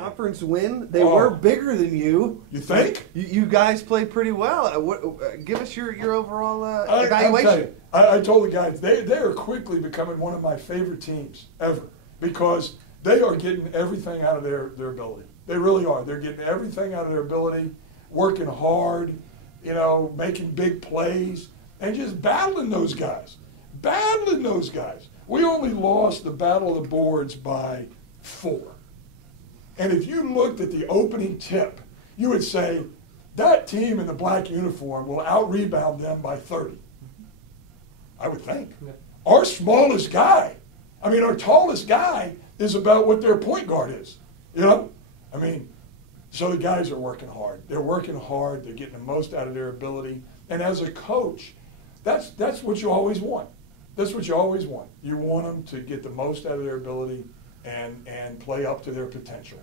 conference win. They were bigger than you. You think? You guys played pretty well. Give us your overall evaluation. I'll tell you, I told the guys, they are quickly becoming one of my favorite teams ever because they are getting everything out of their ability. They really are. They're getting everything out of their ability, working hard, making big plays, and just battling those guys. We only lost the battle of the boards by 4. And if you looked at the opening tip, you would say, that team in the black uniform will out-rebound them by 30. I would think. Yeah. Our smallest guy, our tallest guy is about what their point guard is. So the guys are working hard. They're working hard. They're getting the most out of their ability. And as a coach, that's what you always want. That's what you always want. You want them to get the most out of their ability and play up to their potential.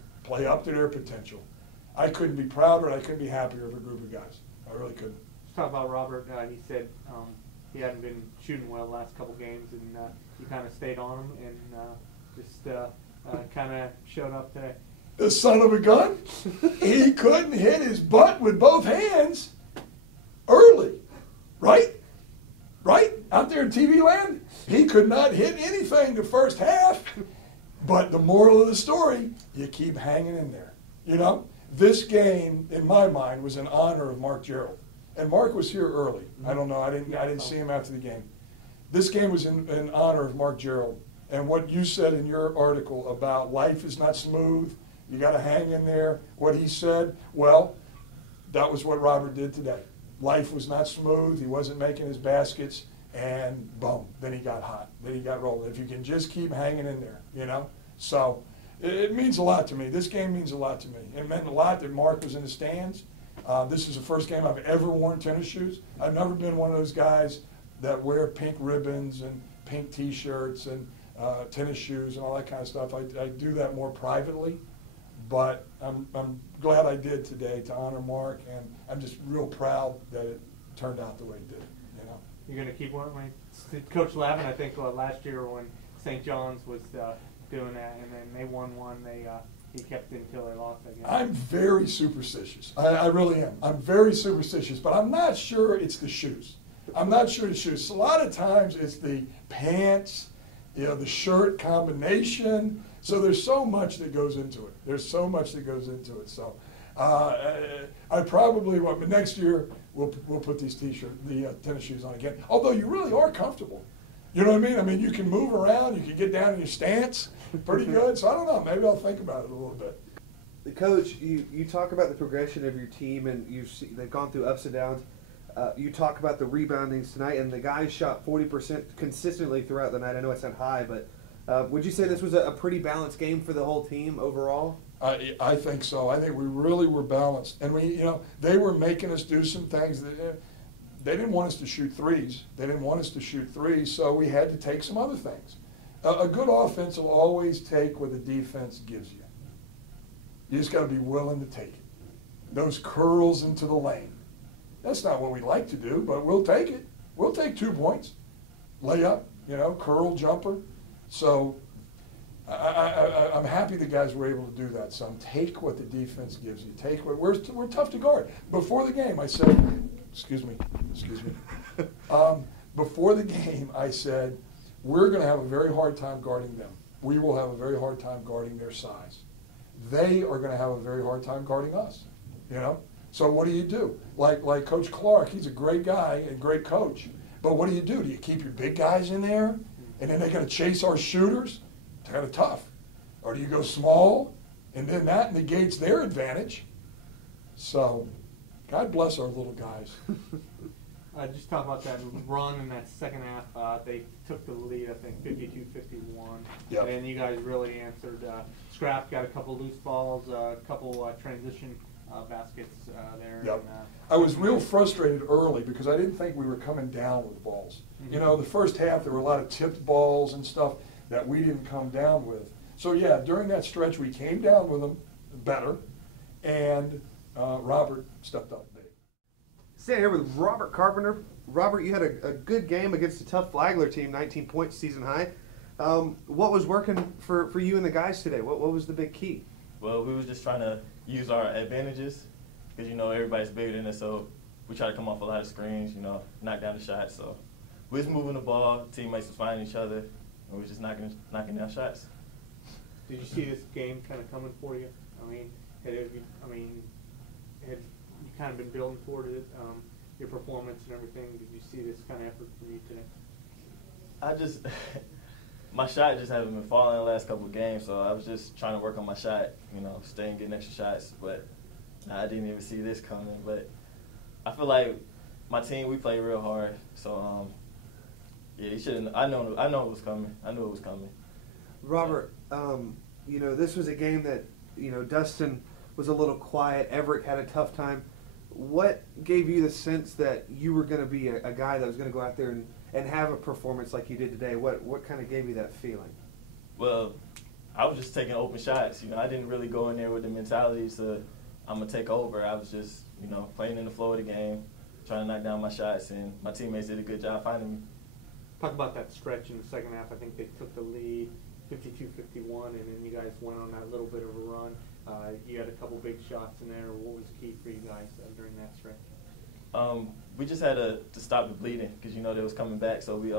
I couldn't be prouder and I couldn't be happier of a group of guys. I really couldn't. Let's talk about Robert. He said he hadn't been shooting well the last couple games, and you kind of stayed on him and just kind of showed up today. The son of a gun. He couldn't hit his butt with both hands early. Right? Out there in TV land, he could not hit anything the first half. But the moral of the story, you keep hanging in there. This game, in my mind, was in honor of Mark Gerald. And Mark was here early. I don't know. I didn't see him after the game. This game was in honor of Mark Gerald. And what you said in your article about life is not smooth, you got to hang in there, what he said, well, that was what Robert did today. Life was not smooth. He wasn't making his baskets. And boom, then he got hot. Then he got rolling. If you can just keep hanging in there, So it means a lot to me. This game means a lot to me. It meant a lot that Mark was in the stands. This is the first game I've ever worn tennis shoes. I've never been one of those guys that wear pink ribbons and pink T-shirts and tennis shoes and all that kind of stuff. I do that more privately, but I'm glad I did today to honor Mark, and I'm just real proud that it turned out the way it did. You're going to keep one? Coach Lavin, I think last year when St. John's was doing that, and then they won one, he kept it until they lost, I guess. I'm very superstitious. I really am. I'm very superstitious, but I'm not sure it's the shoes. A lot of times it's the pants, the shirt combination. So there's so much that goes into it. So I probably won't, but next year we'll put these the tennis shoes on again. Although you really are comfortable. You know what I mean? You can move around, you can get down in your stance pretty good. So I don't know, maybe I'll think about it a little bit. Coach, you talk about the progression of your team, and they've gone through ups and downs. You talk about the reboundings tonight, and the guys shot 40% consistently throughout the night. I know it's not high, but would you say this was a pretty balanced game for the whole team overall? I think so. I think we really were balanced, and they were making us do some things that they didn't want us to shoot threes. So we had to take some other things. A good offense will always take what the defense gives you. You just got to be willing to take it. Those curls into the lane. That's not what we like to do, but we'll take it. We'll take 2 points. Layup, curl jumper. So I'm happy the guys were able to do that. So take what the defense gives you. We're tough to guard. Before the game, I said, excuse me. Before the game, I said, we're going to have a very hard time guarding them. We will have a very hard time guarding their size. They are going to have a very hard time guarding us. So what do? Like Coach Clark, he's a great guy and great coach. But what do? Do you keep your big guys in there, and then they're going to chase our shooters? It's kind of tough. Or do you go small, and then that negates their advantage? So God bless our little guys. Just talk about that run in that second half. They took the lead, I think, 52-51. Yep. And you guys really answered. Scrap got a couple loose balls, a couple transition baskets there. Yep. And, I was real frustrated early because I didn't think we were coming down with balls. Mm-hmm. The first half there were a lot of tipped balls and stuff that we didn't come down with. So yeah, during that stretch we came down with them better, and Robert stepped up big. Standing here with Robert Carpenter. Robert, you had a good game against a tough Flagler team, 19 points season high. What was working for you and the guys today? What was the big key? Well, we was just trying to use our advantages because, you know, everybody's bigger than us, so we try to come off a lot of screens, you know, knock down the shots. So we was moving the ball, teammates was finding each other, and we was just knocking down shots. Did you see this game kind of coming for you? I mean, had you kind of been building toward it, your performance and everything? Did you see this kind of effort from you today? My shot just hasn't been falling the last couple of games, so I was just trying to work on my shot, you know, staying getting extra shots. But I didn't even see this coming. But I feel like my team, we play real hard. So yeah, he shouldn't. I know it was coming. I knew it was coming. Robert, you know, this was a game that, you know, Dustin was a little quiet. Everett had a tough time. What gave you the sense that you were going to be a guy that was going to go out there and have a performance like you did today? What kind of gave you that feeling? Well, I was just taking open shots. You know, I didn't really go in there with the mentality to I'm going to take over. I was just, you know, playing in the flow of the game, trying to knock down my shots, and my teammates did a good job finding me. Talk about that stretch in the second half. I think they took the lead 52-51, and then you guys went on that little bit of a run. You had a couple big shots in there. What was key for you guys during that stretch? We just had to stop the bleeding because, you know, they was coming back. So we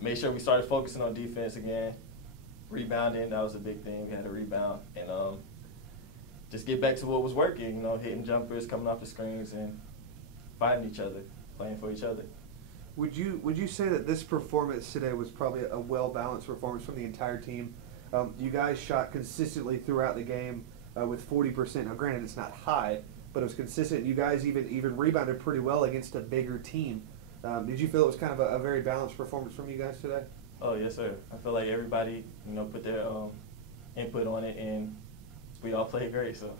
made sure we started focusing on defense again. Rebounding, that was a big thing. We had to rebound and just get back to what was working, you know, hitting jumpers, coming off the screens, and finding each other, playing for each other. Would you say that this performance today was probably a well-balanced performance from the entire team? You guys shot consistently throughout the game with 40%. Now, granted, it's not high, but it was consistent. You guys even rebounded pretty well against a bigger team. Did you feel it was kind of a very balanced performance from you guys today? Oh, yes, sir. I feel like everybody, you know, put their input on it, and we all played great. So.